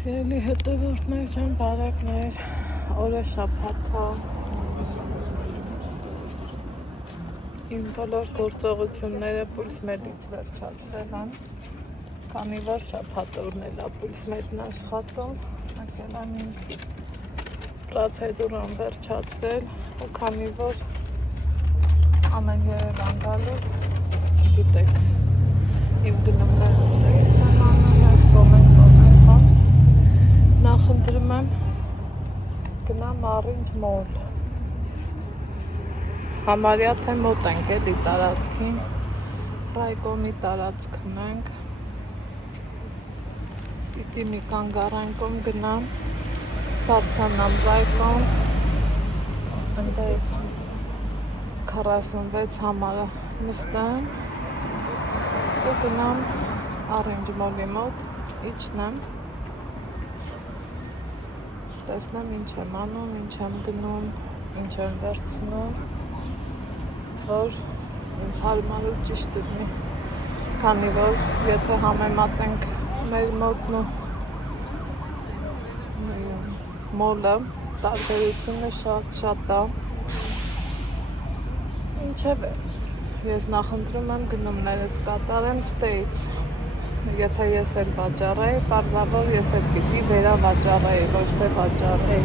Սիրելի հետևորդներ ջան, բարեկներ, օրը շաբաթ է, իմ բոլոր գործողությունները պուլսմեդից վերջացրել են, քանի որ շաբաթ օրն էլ է պուլսմեդն աշխատում, եկել եմ իմ պրոցեդուրան վերջացրել, ու քանի որ ամեն Երևան գալուց, գիտեք, իմ գնումներս նույնից եմ անում, ես կոմենք, նախընտրում եմ գնամ Orange Mall, համարյա թե մոտ ենք էլի տարածքին, Ռայկոմի տարածքն ենք, պիտի մի կանգառանկում գնամ, բարձրանամ Ռայկոմ, ընդից 46 համարը նստեմ ու գնամ Orange Mall-ի մոտ, իջնեմ, տեսնեմ ինչ եմ անում, ինչ եմ գնում, ինչ եմ վերցնում, որ ինձ հարմար ու ճիշտ լինի, քանի որ եթե համեմատենք մեր մոտն ու մոլը, տարբերությունը շատ է, ինչևէ, ես նախընտրում եմ գնումներս կատարեմ States, եթե ես էլ վաճառեի, պարզավոր ես էլ պիտի վերավաճառեի, ոչ թե վաճառեի,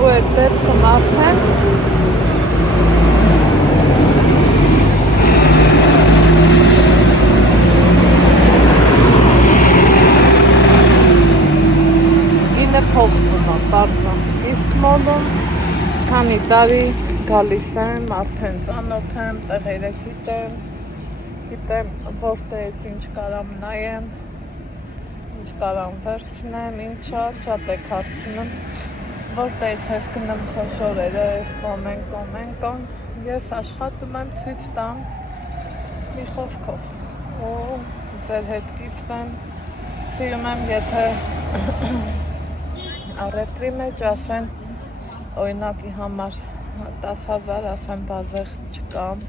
ու այդ դեպքում արդեն գինը փոխվում է, պարզա, իսկ մոլում քանի տարի գալիս եմ, արդեն ծանոթ եմ, տեղերը գիտեմ որտեղից ինչ կարամ նայեմ, ինչ կարամ վերցնեմ, ինչա, շատ եք հարցնում, որտեղից ես գնում քո շորերը, ես կոմեն, ես աշխատում եմ ցույց տամ մի խոսքով, ու ձեր հետ կիսվեմ, սիրում եմ, եթե առևտրի մեջ ասեն, օրինակի համար 10,000 ասեմ բազեղ չկամ,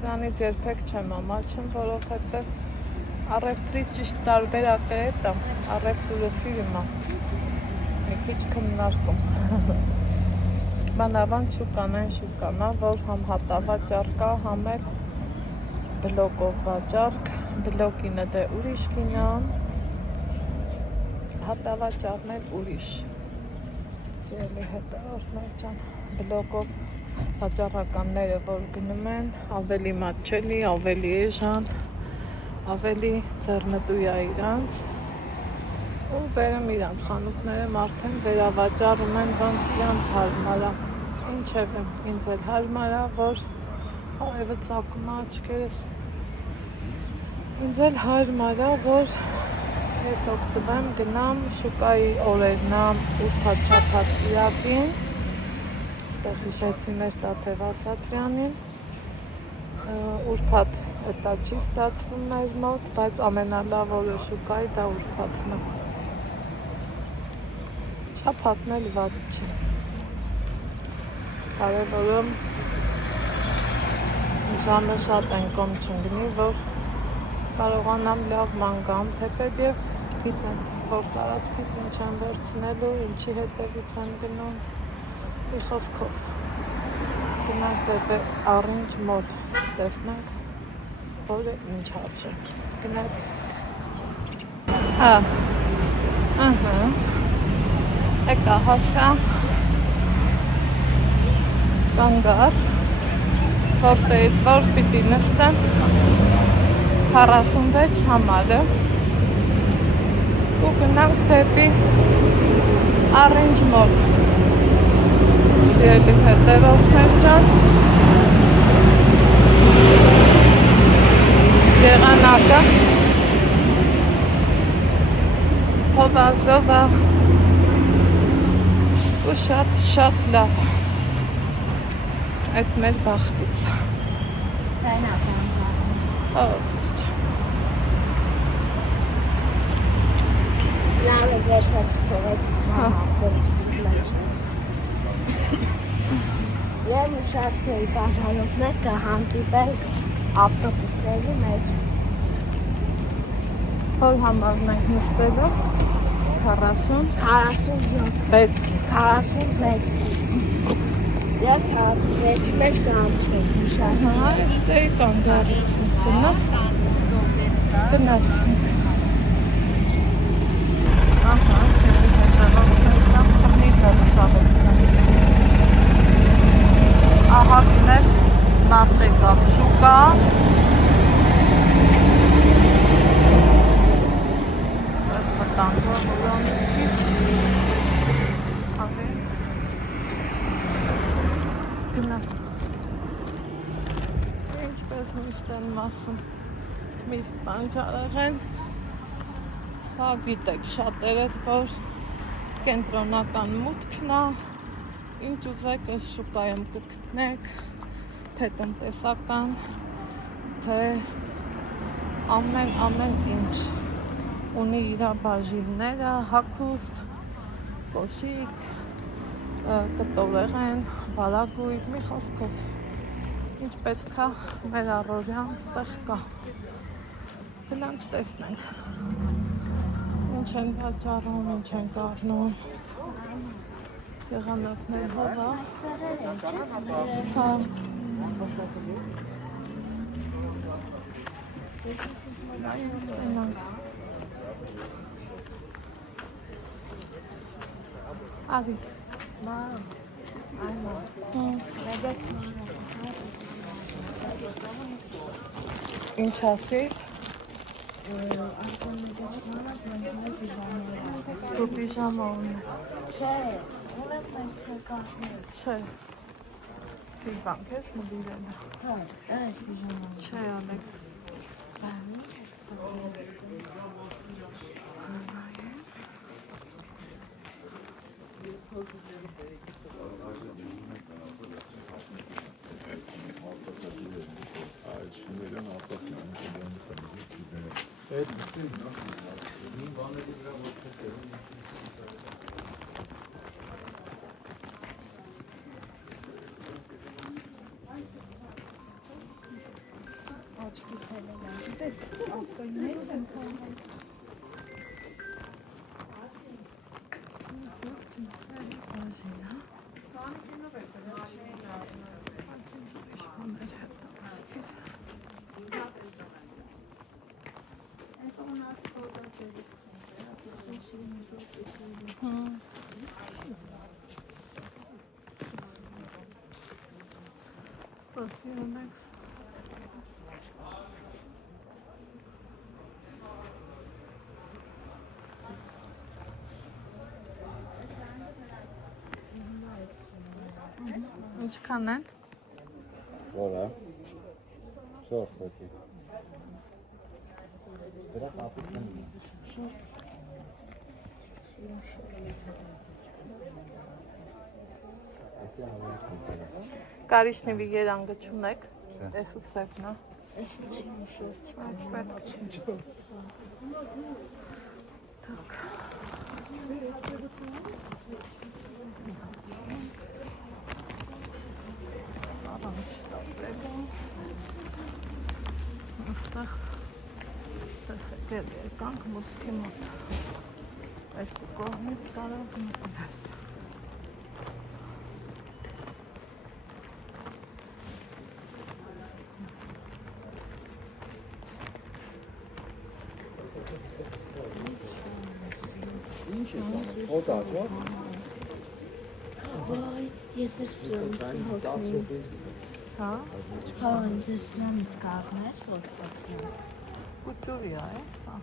դրանից երբեք չեմ ամաչում, որովհետև առևտրի ճիշտ տարբերակը է դա, առևտուրը սիրում է, մի քիչ քննարկում, բանավանդ շուկան այն շուկան է, որ համ հատավաճառք է, համ էլ բլոկով վաճառք, բլոկինը դե ուրիշ կինան, հատավաճառն էլ ուրիշ, սիրելի հետևորդներ ջան, բլոկով վաճառականները, որ գնում են, ավելի մատչելի, ավելի էժան, ավելի ձեռնտու է իրանց, ու բերում իրանց խանութները արդեն վերավաճառում են, ոնց իրանց հարմար է, ինչևէ, ինձ էլ հարմար է, որ արևը ծակում է աչքերս, ինձ էլ հարմար է, որ ես օգտվեմ, գնամ շուկայի օրերն ուրբաթ-շաբաթ կիրակին, ստեղ հիշեցիներ Տաթև Ասատրյանին, ուրբաթ էտա չի ստացվում մեր մոտ, բայց ամենալավ օրը շուկայի դա ուրբաթն է, շաբաթն էլ վատ չի, կարևորը ժամը շատ են կոմ չընկնի, որ կարողանամ լավ ման գամ, թեպետ և գիտեմ, որ տարածքից ինչ եմ վերցնելու, ինչի հետևից եմ գնում, մի խոսքով, գնանք դեպի Orange Mall, տեսնենք, որը ինչ արժե, գնացինք, եկա հասա, կանգար, որտեղից որ պիտի նստեմ, 46 համարը, ու գնանք դեպի Orange Mall, սիրելի հետևորդներ ջան, եղանակը հովազով է ու շատ լավ, այդ մեր բախտից է, լավ է վերջակս թողեց ավտոբուսի մեջ, և ուշացրեի բաժանորդներ կհանդիպենք ավտոբուսների մեջ, Որ համարն ենք նստելու 40 47 46 Եվ 46 մեջ կհամչենք ուշար Հա, ստեի կանգարեցնենք Գնացինք Ահա, շերի հետևով կայսամ խմից է լսավորության Ահա գներ մարդ եկավ շուկա Մտանգով ուլանքից Ահեն Գնա Ինչպես միշտ եմ ասում Միշտ բանջարեղ են Հա գիտեք շատերդ որ կենտրոնական մուտքն է Ինչ ուզեք այս շուկայում կգտնեք թե տնտեսական թե ամեն ինչ ունի իր բաժինները հագուստ կոշիկ կտորեղեն վարագույր մի խոսքով ինչ պետք է մեր առօրյան ստեղ կա գնանք տեսնենք ինչ են վաճառում ինչ են կառնում եղանակներ հողա հա Արի Ինչ ասիր Դու պիժամա ունես Չէ, ունեմ այս հեկարներ Չէ Սիլվան կես նվիրել է Հա, այս պիժաման Չէ Ալեքս Աչքի սելելան Դեք, ապկայներ եմ կանել Спасибо, Макс. Ինչքան են? Որը 4 հոգի։ Դրա կապիտան Կարիշնիվի երանգը չունեք, ես ու սեպնա։ Ես չեմ ուշոց Так. Առանց տապելու Աստեղ սեսեկել եկանք մուտքի մոտ Երկու կողմից կարազ մտնես Ինչ է սա, օտար, չէ՞։ Վայ, ես ես սրանից կհոգնեմ Հա, Հա, ես սրանից կաղնես որ կհոգնեմ կուտուրի է սա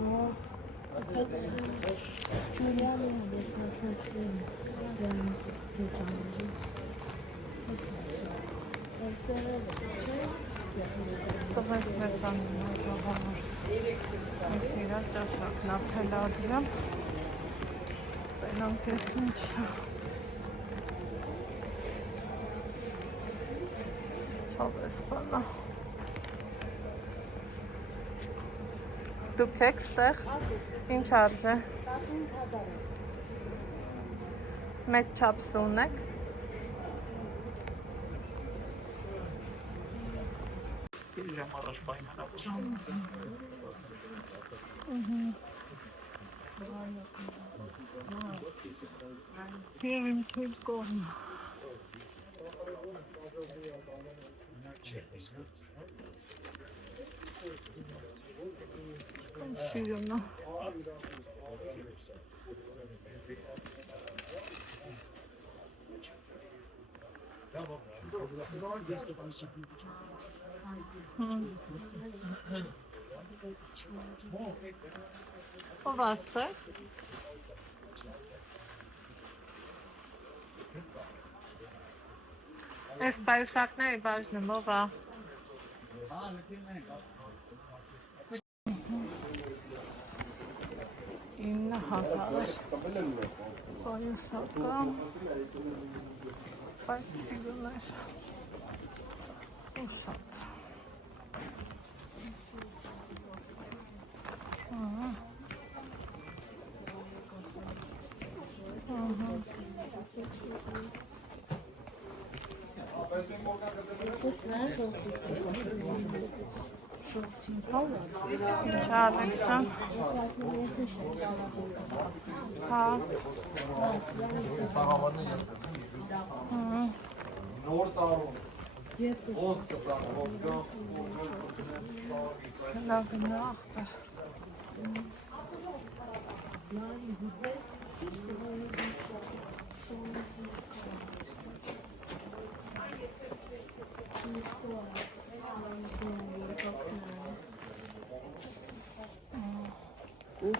Հա, բայց ջուրյան եմ ես նասնատում Տվես մեծանում համար Մենք իրար ճաշակն ապթել ադրեմ Պենանք ես ինչ Չով ես բանա Դուք եք ստեղ Ինչ արժ է Մեծ չապս ունեք Եվ իմ թույլ կողմը։ Կան սիրունա։ Ով աստե։ Այս պայուսակների բաժնում ով է։ Ինը հազար պայուսական բայց սիրուներ ու շատ Չարլեքսան հա Նոր տարում ոնց կտան լավ նա ախպար ու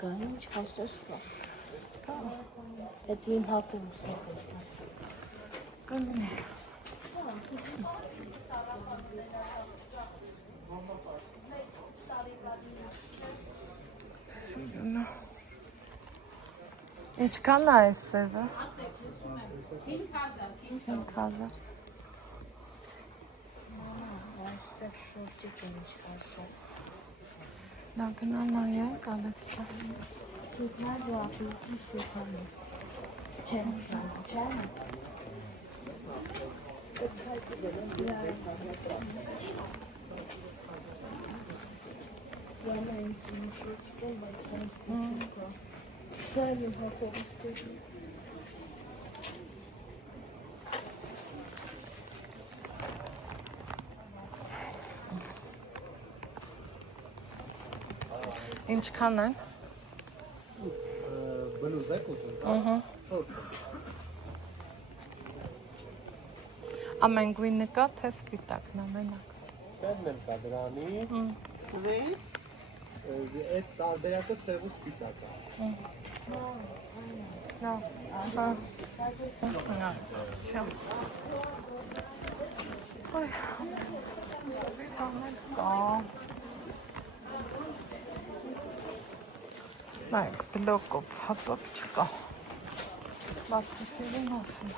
կան ինչ հասես կա։ Այդ իմ հակումս է։ կնի սիրունա ինչքան է այս սևը 5000 Այսը շուրջիկ է ինչ ասել։ նա գնա նայա կալեքցիա Շուտներ վախի շուտանը։ Չեմ չեմ։ Յանը ինձ շուտիկ է, բայց ինձ կա։ Սա իմ հակումս է։ ինչքան են բլուզ եք ուզում, ըհը 400 ամեն գույնը կա թե սպիտակն ամենակ Սևն եմ կա դրանի Այդ տարբերակը սև ու սպիտակ է լավ ահա всё Ой կա Նայեք, բլոկով հատով չկա Բացասերի մասին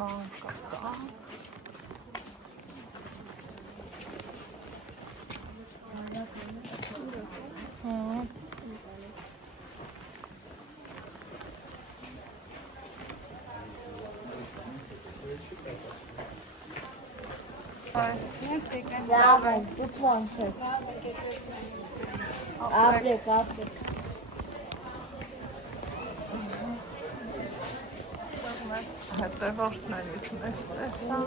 Մանկա կա Լավ է, դուք ոնց եք։ Ապրեք։ Հետևորդներից մեզ տեսա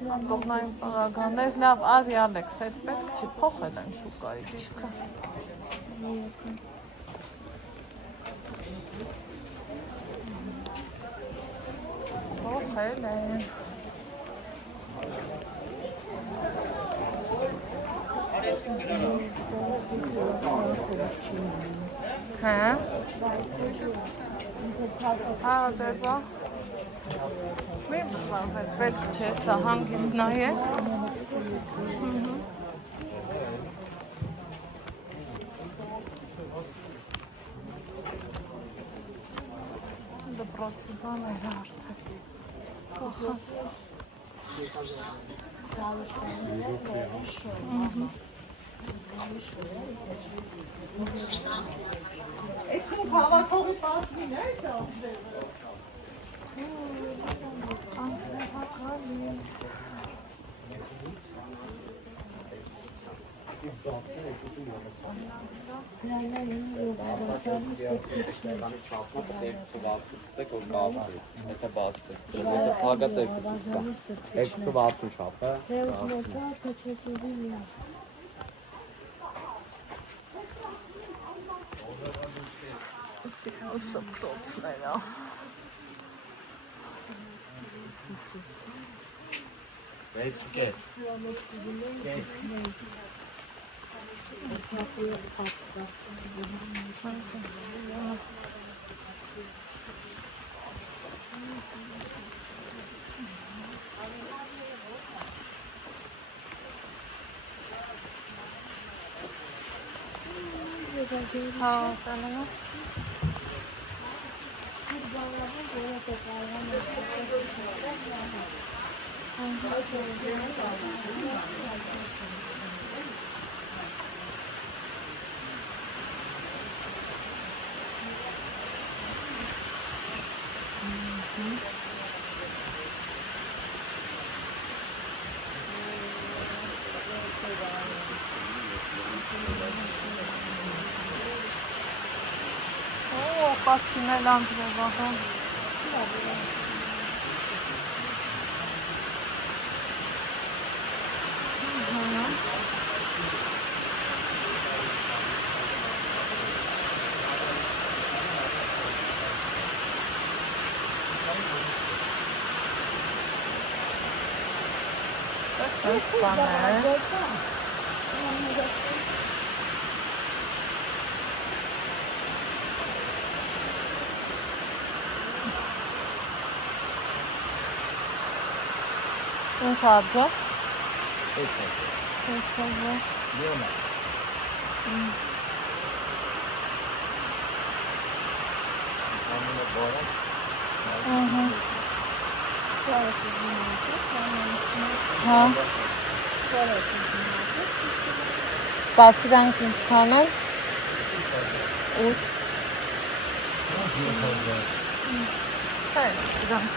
Կողնային պարագաներ, լավ, արի Ալեքս, այդ պետք չի փոխել են շուկայի դիրքը Փոխել են Հա Հա, դեպա Մի բխաղել, պետք չէ, սա հանգիստ նայեք Դպրոցի բան է արդեն Այսինքն հավաքողի պատվին է դա։ Սփռոցները։ Let's guess. Հա, տալու։ Օ, պաստինել անդրև, ահա։ This is fun. Ինչ աջը։ Էսա։ Հա։ Սպասիրանք ինչքան են։ 8 Հա, սրանք։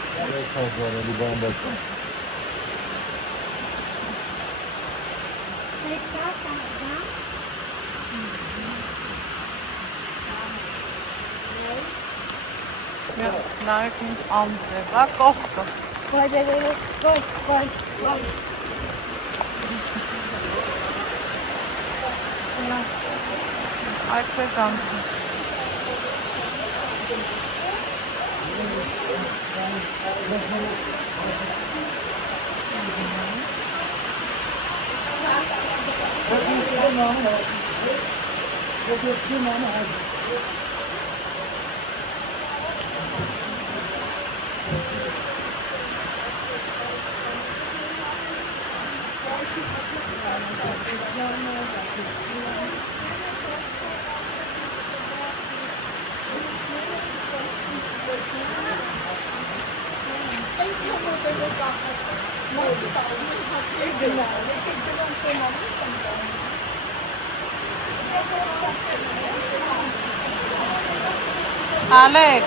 Նայեք ինչ ամտև, հա, կողքը։ Այդպես ամտև։ Alex.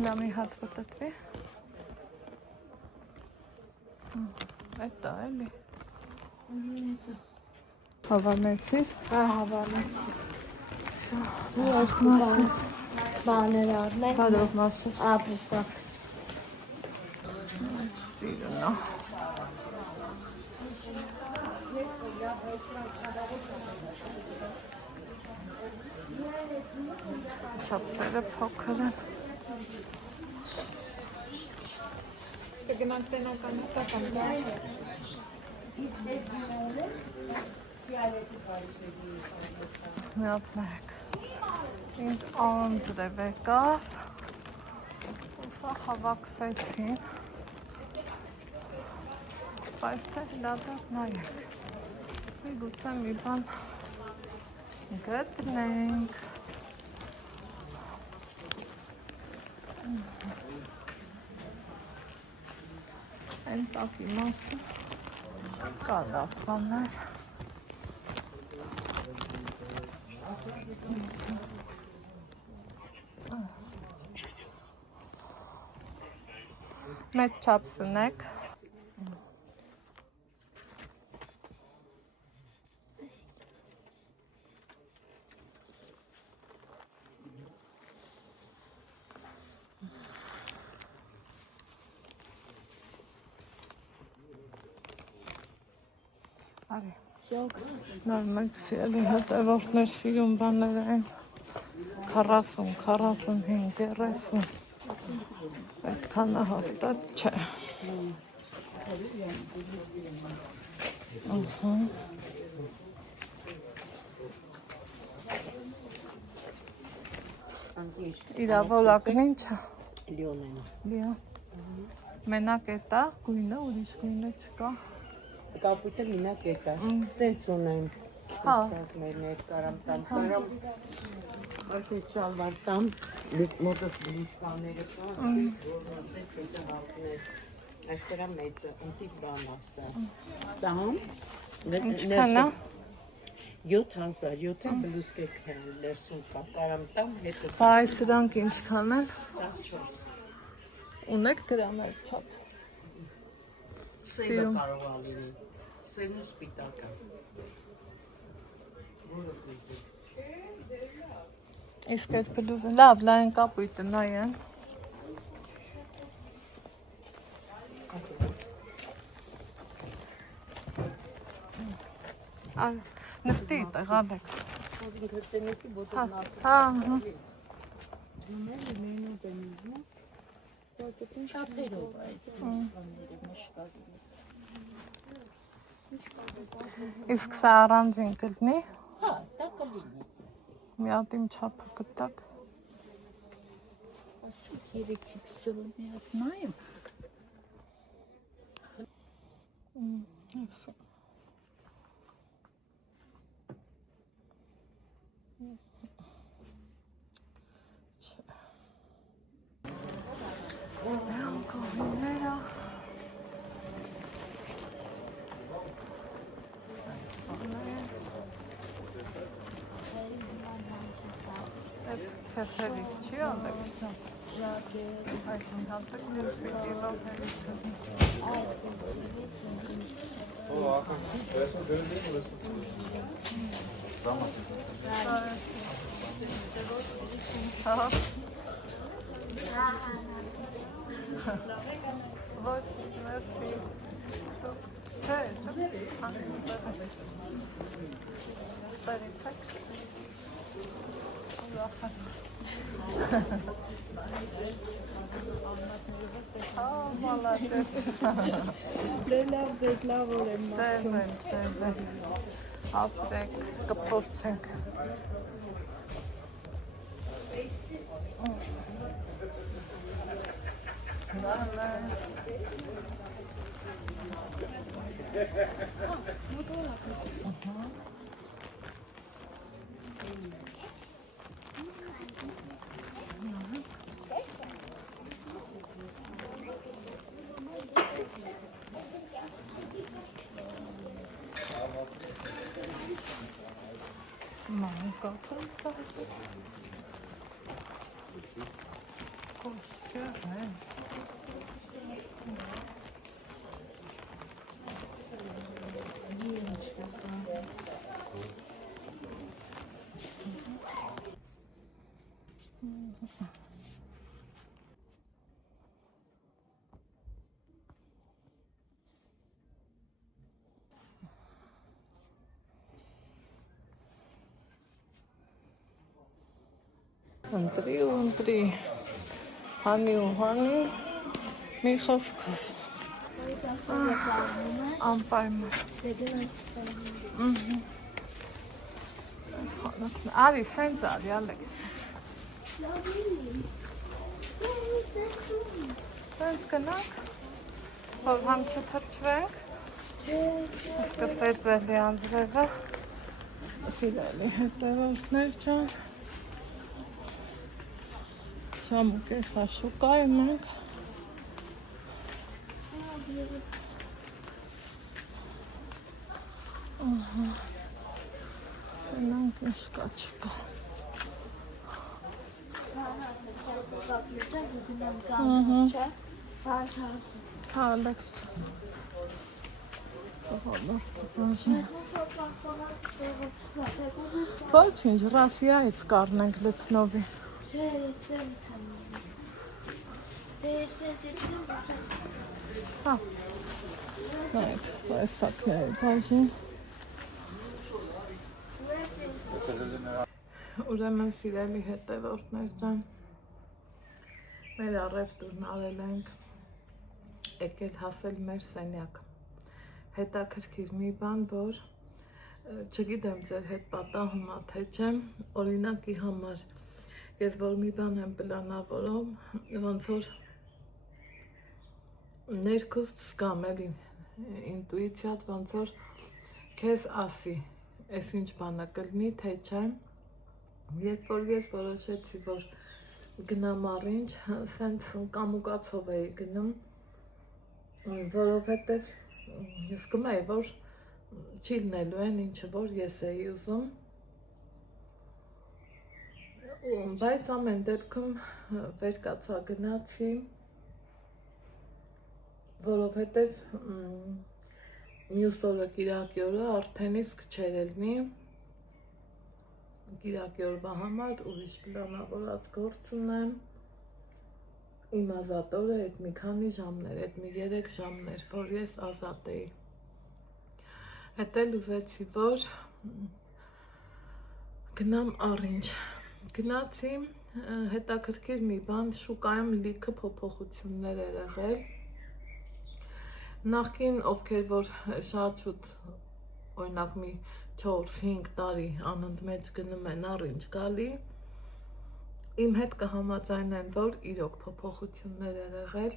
Դամի հատ պատտվի։ Էտա էլի։ Հավանեցիր։ Հա, հավանեցի։ Ո՞ր մասից։ Բաներ առնենք։ Բարով մասից։ Ապրիսակս։ Սիրունա։ Չափսերը փոքր են։ Կգնանք տենական տական։ Միապնեք։ Ինք անձրև եկավ։ Սա հավաքվեցին։ բայց թե լավով նայենք։ Միգուցե մի բան գտնենք։ Այն տակի մասը կա լավ բաներ։ Մեծ չափ սնեք։ Արի, նորմալ կսիելի հետևորդներ սիրում բաներ են 40, 45, 30 այդքանը հաստատ չէ իրավոլակն ինչ է? Լիոն են։ Լիոն մենակ է տա, գույնը, ուրիշ գույնը չկա Կապույտը մինակ է կա, սենց ունեմ մեր ներկարամ տամ, կարամ այս էտ շալվար տամ, մոտս բլիշ բաները կան, որնասես հետը հապնես, այստերա մեծը, ընտիկ բան ասա, տամ, ինչքան է? 7,000 բլուսկեք են ներսում կա, կարամ տամ, հետս Բայ սրանք ինչքան են? 14 Ունեք դրաներ չափ Սևը կարող ալինի, սևն ու սպիտակը Իսկ այդ բլուզը, լավ, լայն կապույտը նայեն Նստի տեղ, Ալեքս Հա Իսկ սա առանձին կլնի Հա, դա կլինի Մի հատ իմ չափը կտակ Ասիկ երեքի պսվը մի հատ նայում Կողինները Այդ քեֆելիք չի ալեքս Այդ մի հատակ լյուս պիտի վախելիք Ոչ, մերսի Չէ, ստերիցեք Մալատեց Դե լավ, ձեզ լավ որ եմ Ձեր ապրեք, կփորձենք Մանկական Կոշկեր են Ընտրի ու ընտրի Հանի ու հանի Մի խոսքով Անպայման Արի, սենց արի, Ալեքս Սենց գնանք Որ համ չթրջվենք Սկսեց էլի անձրևը, սիրելի հետևորդներ ջան, ժամուկես աշուկայում ենք, գնանք ինչ կա չկա, հա լեքս չա, ոչինչ, Ռասիայից կառնենք լցնովի, հա, նայք, պայսակների բաժին, ուրեմն սիրելի հետևորդներ ջան, մեր առևտուրն արել ենք, եկել հասել մեր սենյակ, հետաքրքիր մի բան, որ չգիտեմ ձեր հետ պատահում ա թե չէ, օրինակի համար, ես որ մի բան եմ պլանավորում, ոնց որ ներքուստ զգամ էլի, ինտուիցիատ ոնց որ քեզ ասի, ես ինչ բանը կլինի, թե չէ, երբ որ ես որոշեցի, որ գնամ առինչ, սենց կամուկացով էի գնում, որովհետև զգում էի, որ չի լինելու են ինչը, որ ես էի ուզում, բայց ամեն դեպքում վեր կացա գնացի, որովհետև մյուս օրը կիրակի օրը արդեն իսկ չէր ելնի, կիրակի օրվա համար ուրիշ պլանավորած գործ ունեմ, իմ ազատ օրը այդ մի քանի ժամներ, այդ մի 3 ժամներ, որ ես ազատ էի, հետ էլ ուզեցի, որ գնամ առինչ, գնացի, հետաքրքիր մի բան, շուկայում լիքը փոփոխություններ էր եղել, նախկին ովքեր որ շատ շուտ, օրինակ մի 4-5 տարի անընդմեջ գնում են առինչ գալի, իմ հետ կհամաձայնեն, որ իրոք փոփոխություններ էր եղել,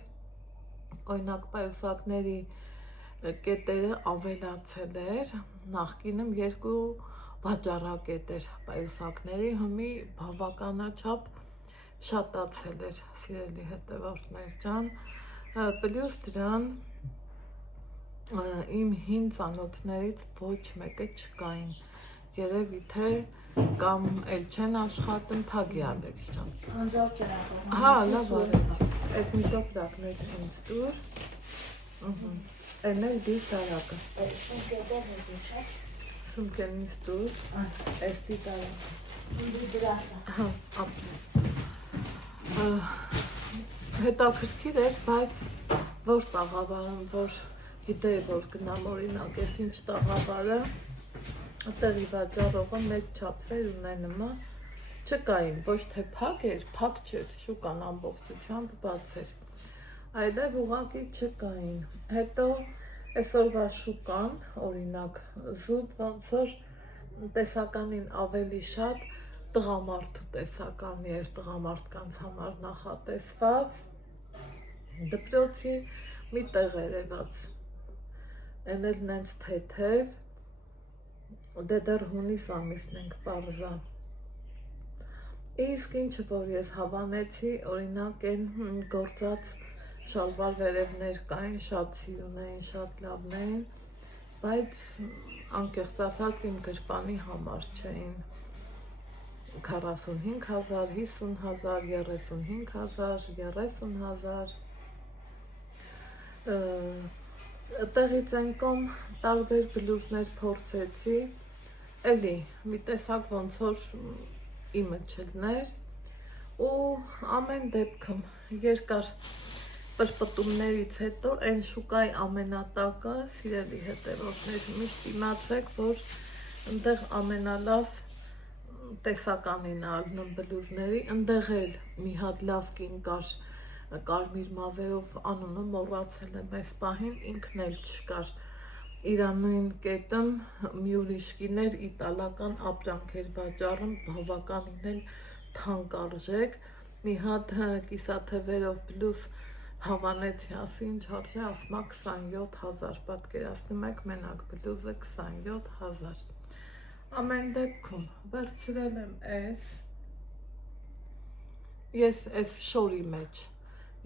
օրինակ պայուսակների կետերը ավելացել էր, նախկինում 2 վաճառակետ էր պայուսակների, հիմի բավականաչափ շատացել էր, սիրելի հետևորդներ ջան, պլյուս դրան իմ հին ծանոթներից ոչ մեկը չկային, երևի թե կամ էլ չեն աշխատում, Փագի Ալեքս ջան։ Հա, լավ արեցիք, այդ միտոպրակներ ինձ դուր, են էլ դիր տարակը, սումկեն ինձ դուր, այս դի տարակը, հա, ապրես, հետաքրքիր էր, բայց որ տաղավարում, որ գիտեի, որ գնամ օրինակ, ես ինչ տաղավարը, տեղի վաճառողը մեծ չափսեր ունենումը չկային, ոչ թե փակ էր, փակ չէր, շուկան ամբողջությամբ բաց էր, այլև ուղղակի չկային, հետո այսօրվա շուկան, օրինակ, զուտ ոնց որ տեսականին ավելի շատ տղամարդու տեսականի էր, տղամարդկանց համար նախատեսված, դպրոցի մի տեղ երևաց, են էլ նենց թեթև, դե դեռ հունիս ամիսն ենք պարզա, իսկ ինչը որ ես հավանեցի, օրինակ են գործած շալվար վերևներ կային, շատ սիրուն էին, շատ լավն էին, բայց անկեղծ ասած իմ գրպանի համար չէին, 45,000, 50,000, 35,000, 30,000, տեղից են կոմ տարբեր բլուզներ փորձեցի, էլի մի տեսակ ոնց որ իմը չլներ ու ամեն դեպքում երկար պրպտումներից հետո այն շուկայի ամենատակը, սիրելի հետևորդներ, միշտ իմացեք, որ ընդեղ ամենալավ տեսականին ալնում բլուզների, ընդեղ էլ մի հատ լավ կին կար, կարմիր մազերով անունը մոռացել եմ այս պահին, ինքն էլ չկար, իրա նույն կետում մի ուրիշ կիներ իտալական ապրանք էր վաճառում, բավականին էլ թանկ արժեք, մի հատ կիսաթևերով բլուզ Հավանեցի, ասի ինչ արժի, ասմա 27,000, պատկերացնում եք, մենակ բլուզը 27,000։ Ամեն դեպքում վերցրել եմ ես այս շորի մեջ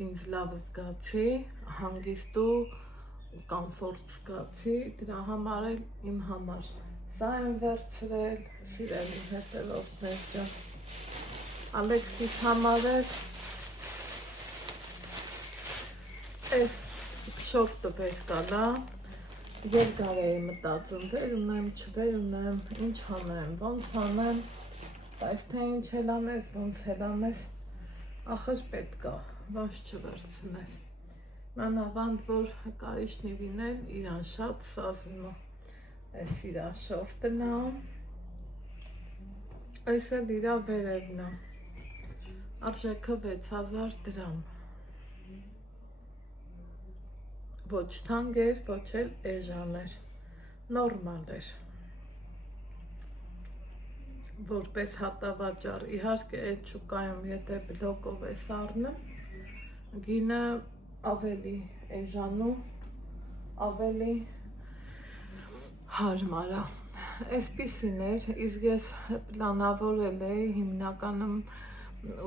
ինձ լավ զգացի, հանգիստ ու կոմֆորտ զգացի, դրա համար էլ իմ համար սա եմ վերցրել, սիրելի հետևորդներ ջան, Ալեքսիս համար էլ այս շորտը վեր կալա, երկար էի մտածում, վեր ունեմ, չվեր ունեմ, ինչ անեմ, ոնց անեմ, բայց թե ինչ էլ անես, ոնց էլ անես, ախր պետք է, ոչ չվերցնես։ Մանավանդ, որ կարիճնի վինել, իրան շատ սազում է, այս իրա շորտն է, այս էլ իրա վերևն է, արժեքը 6000 դրամ։ Ոչ թանկ էր, ոչ էլ էժան էր, նորմալ էր, որպես հատավաճառ, իհարկե այդ շուկայում եթե բլոկով ես առնում, գինը ավելի էժան ու ավելի հարմար է, այսպիսին էր, իսկ ես պլանավորել էի հիմնականում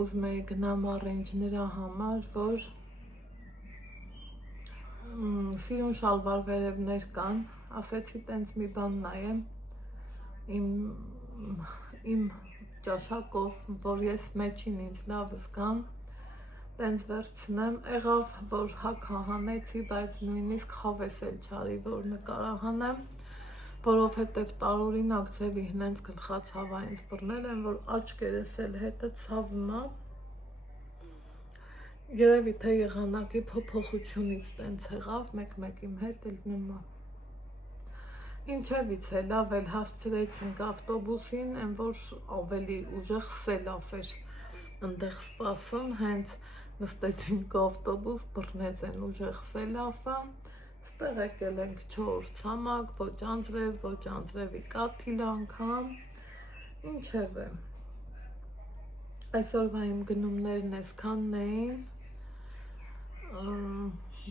ուզում էի գնամ առենջ նրա համար, որ սիրուն շալվար վերևներ կան, ասեցի տենց մի բան նայեմ իմ ճաշակով, որ ես մեջին ինձ լավ զգամ, տենց վերցնեմ, եղավ, որ հագահանեցի, բայց նույնիսկ հավես էլ չարի, որ նկարահանեմ, որովհետև տարօրինակ ձևի հնենց գլխացավը ինձ բռնել են, որ աչքերս էլ հետը ցավում է, երևի թե եղանակի փոփոխությունից տենց եղավ, մեկ իմ հետ էլ նույնն է։ Ինչևից է լավ էլ հասցրեցինք ավտոբուսին, այն որ ավելի ուժեղ սելավ էր ընդեղ սպասում, հենց նստեցինք ավտոբուս, բռնեց են ուժեղ սելավը, ստեղ եկել ենք 4 ցամաք, ոչ անձրևի կաթիլ անգամ, ինչև է։ Այսօրվա իմ գնումներն այսքանն էին,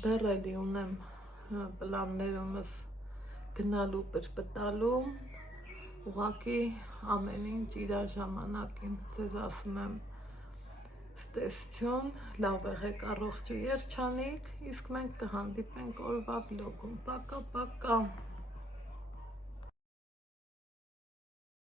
դեռ էլի ունեմ պլաններումս գնալու պրպտալու, ուղղակի ամեն ինչ իր ժամանակին, ձեզ ասում եմ ստեսություն, լավ եղեք, առողջ ու երջանիկ, իսկ մենք կհանդիպենք օրվա վլոգում, պակա։